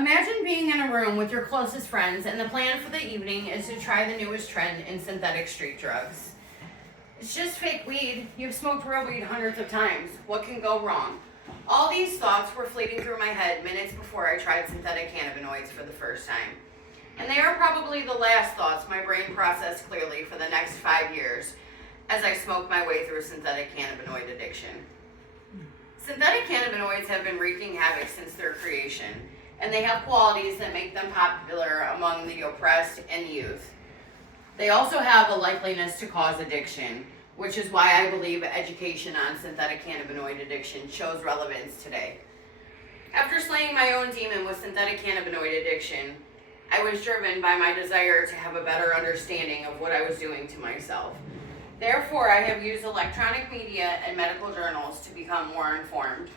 Imagine being in a room with your closest friends and the plan for the evening is to try the newest trend in synthetic street drugs. It's just fake weed. You've smoked real weed hundreds of times. What can go wrong? All these thoughts were fleeting through my head minutes before I tried synthetic cannabinoids for the first time. And they are probably the last thoughts my brain processed clearly for the next 5 years as I smoked my way through synthetic cannabinoid addiction. Synthetic cannabinoids have been wreaking havoc since their creation, and they have qualities that make them popular among the oppressed and youth. They also have a likeliness to cause addiction, which is why I believe education on synthetic cannabinoid addiction shows relevance today. After slaying my own demon with synthetic cannabinoid addiction, I was driven by my desire to have a better understanding of what I was doing to myself. Therefore, I have used electronic media and medical journals to become more informed.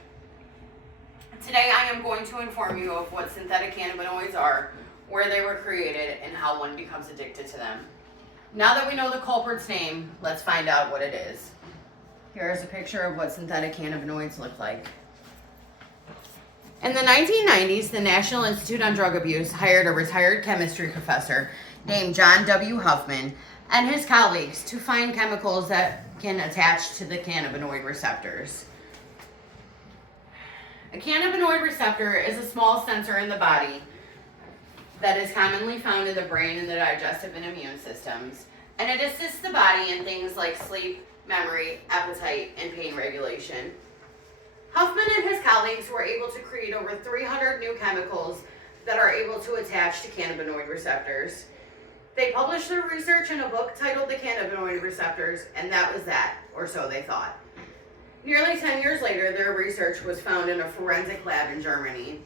Today, I am going to inform you of what synthetic cannabinoids are, where they were created, and how one becomes addicted to them. Now that we know the culprit's name, let's find out what it is. Here is a picture of what synthetic cannabinoids look like. In the 1990s, the National Institute on Drug Abuse hired a retired chemistry professor named John W. Huffman and his colleagues to find chemicals that can attach to the cannabinoid receptors. A cannabinoid receptor is a small sensor in the body that is commonly found in the brain and the digestive and immune systems, and it assists the body in things like sleep, memory, appetite, and pain regulation. Huffman and his colleagues were able to create over 300 new chemicals that are able to attach to cannabinoid receptors. They published their research in a book titled The Cannabinoid Receptors, and that was that, or so they thought. Nearly 10 years later, their research was found in a forensic lab in Germany.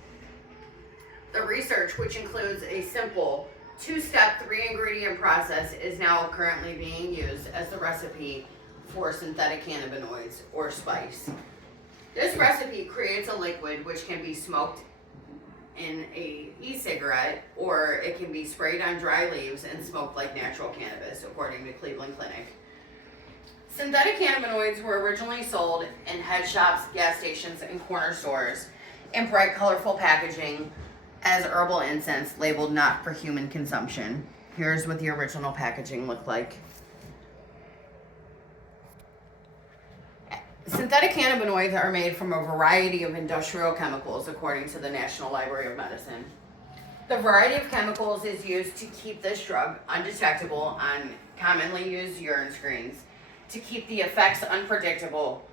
The research, which includes a simple 2-step 3-ingredient process, is now currently being used as the recipe for synthetic cannabinoids, or spice. This recipe creates a liquid which can be smoked in an e-cigarette, or it can be sprayed on dry leaves and smoked like natural cannabis, according to Cleveland Clinic. Synthetic cannabinoids were originally sold in head shops, gas stations, and corner stores in bright, colorful packaging as herbal incense labeled not for human consumption. Here's what the original packaging looked like. Synthetic cannabinoids are made from a variety of industrial chemicals, according to the National Library of Medicine. The variety of chemicals is used to keep this drug undetectable on commonly used urine screens, to keep the effects unpredictable,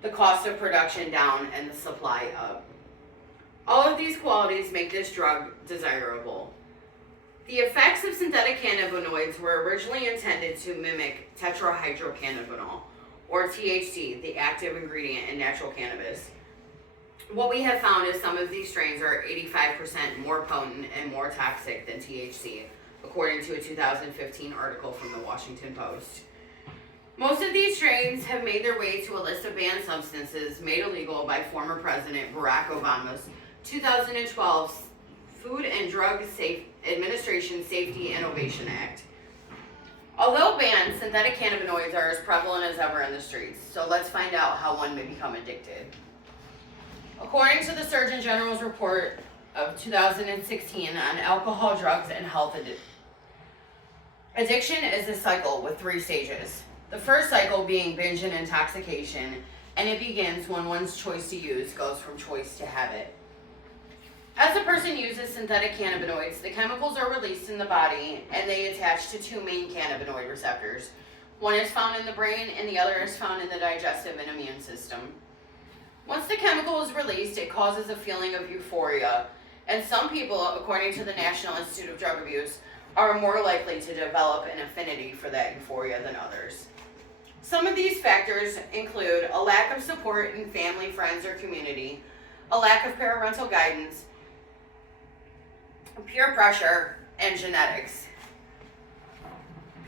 the cost of production down, and the supply up. All of these qualities make this drug desirable. The effects of synthetic cannabinoids were originally intended to mimic tetrahydrocannabinol, or THC, the active ingredient in natural cannabis. What we have found is some of these strains are 85% more potent and more toxic than THC, according to a 2015 article from the Washington Post. Most of these strains have made their way to a list of banned substances made illegal by former President Barack Obama's 2012 Food and Drug Administration Safety Innovation Act. Although banned, synthetic cannabinoids are as prevalent as ever in the streets, so let's find out how one may become addicted. According to the Surgeon General's report of 2016 on alcohol, drugs, and health addiction is a cycle with 3 stages. The first cycle being binge and intoxication, and it begins when one's choice to use goes from choice to habit. As a person uses synthetic cannabinoids, the chemicals are released in the body and they attach to 2 main cannabinoid receptors. One is found in the brain and the other is found in the digestive and immune system. Once the chemical is released, it causes a feeling of euphoria, and some people, according to the National Institute of Drug Abuse, are more likely to develop an affinity for that euphoria than others. Some of these factors include a lack of support in family, friends, or community, a lack of parental guidance, peer pressure, and genetics.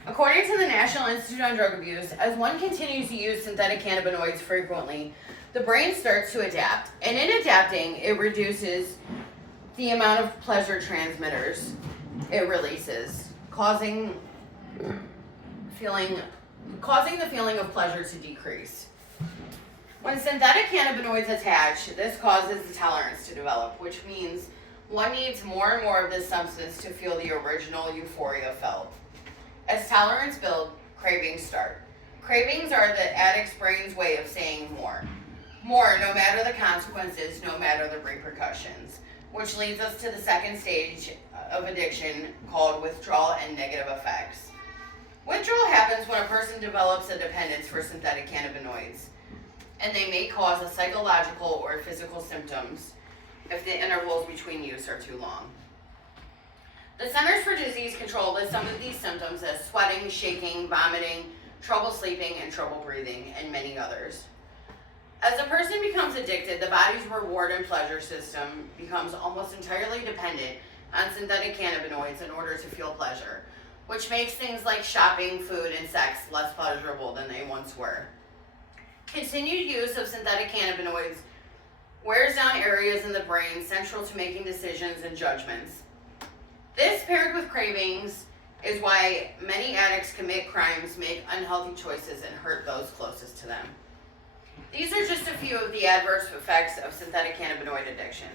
According to the National Institute on Drug Abuse, as one continues to use synthetic cannabinoids frequently, the brain starts to adapt, and in adapting, it reduces the amount of pleasure transmitters it releases, causing the feeling of pleasure to decrease. When synthetic cannabinoids attach, this causes the tolerance to develop, which means One needs more and more of this substance to feel the original euphoria felt. As tolerance builds, cravings start. Cravings are the addict's brain's way of saying more. More, no matter the consequences, no matter the repercussions. Which leads us to the second stage of addiction called withdrawal and negative effects. Withdrawal happens when a person develops a dependence for synthetic cannabinoids, and they may cause a psychological or physical symptoms if the intervals between use are too long. The Centers for Disease Control lists some of these symptoms as sweating, shaking, vomiting, trouble sleeping, and trouble breathing, and many others. As a person becomes addicted, the body's reward and pleasure system becomes almost entirely dependent on synthetic cannabinoids in order to feel pleasure, which makes things like shopping, food, and sex less pleasurable than they once were. Continued use of synthetic cannabinoids wears down areas in the brain central to making decisions and judgments. This, paired with cravings, is why many addicts commit crimes, make unhealthy choices, and hurt those closest to them. These are just a few of the adverse effects of synthetic cannabinoid addiction.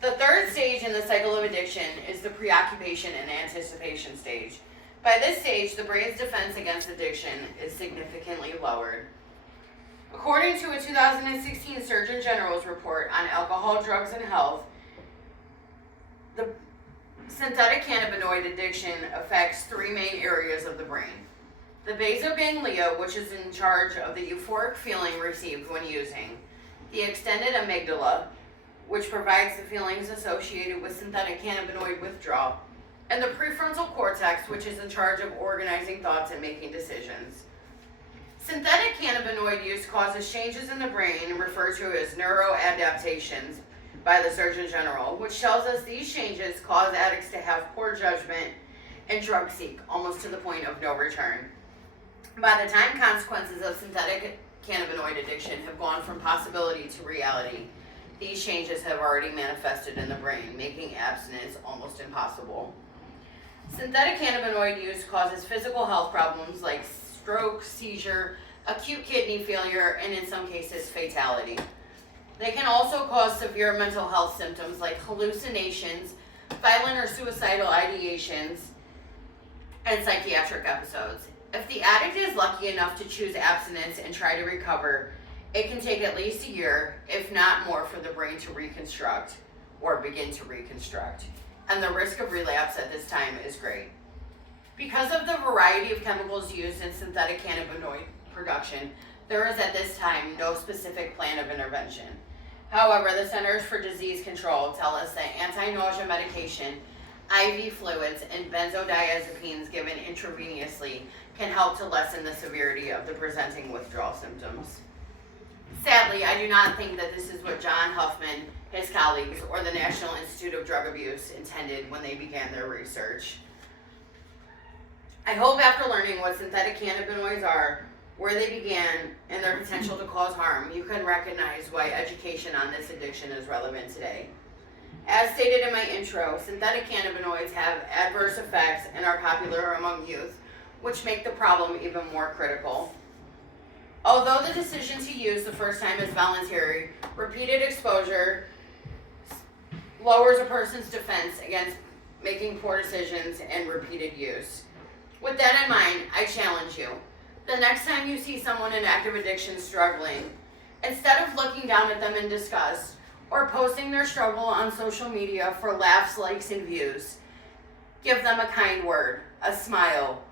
The third stage in the cycle of addiction is the preoccupation and anticipation stage. By this stage, the brain's defense against addiction is significantly lowered. According to a 2016 Surgeon General's report on alcohol, drugs, and health, the synthetic cannabinoid addiction affects three main areas of the brain. The basoganglia, which is in charge of the euphoric feeling received when using. The extended amygdala, which provides the feelings associated with synthetic cannabinoid withdrawal. And the prefrontal cortex, which is in charge of organizing thoughts and making decisions. Synthetic cannabinoid use causes changes in the brain referred to as neuroadaptations by the Surgeon General, which tells us these changes cause addicts to have poor judgment and drug seek, almost to the point of no return. By the time consequences of synthetic cannabinoid addiction have gone from possibility to reality, these changes have already manifested in the brain, making abstinence almost impossible. Synthetic cannabinoid use causes physical health problems like stroke, seizure, acute kidney failure, and in some cases, fatality. They can also cause severe mental health symptoms like hallucinations, violent or suicidal ideations, and psychiatric episodes. If the addict is lucky enough to choose abstinence and try to recover, it can take at least a year, if not more, for the brain to reconstruct or begin to reconstruct. And the risk of relapse at this time is great. Because of the variety of chemicals used in synthetic cannabinoid production, there is at this time no specific plan of intervention. However, the Centers for Disease Control tell us that anti-nausea medication, IV fluids, and benzodiazepines given intravenously can help to lessen the severity of the presenting withdrawal symptoms. Sadly, I do not think that this is what John Huffman, his colleagues, or the National Institute of Drug Abuse intended when they began their research. I hope after learning what synthetic cannabinoids are, where they began, and their potential to cause harm, you can recognize why education on this addiction is relevant today. As stated in my intro, synthetic cannabinoids have adverse effects and are popular among youth, which make the problem even more critical. Although the decision to use the first time is voluntary, repeated exposure lowers a person's defense against making poor decisions and repeated use. With that in mind, I challenge you. The next time you see someone in active addiction struggling, instead of looking down at them in disgust or posting their struggle on social media for laughs, likes, and views, give them a kind word, a smile,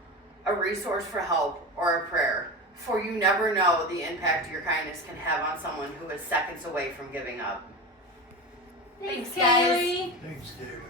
a resource for help, or a prayer, for you never know the impact your kindness can have on someone who is seconds away from giving up. Thanks, guys. Kaylee. Thanks, David.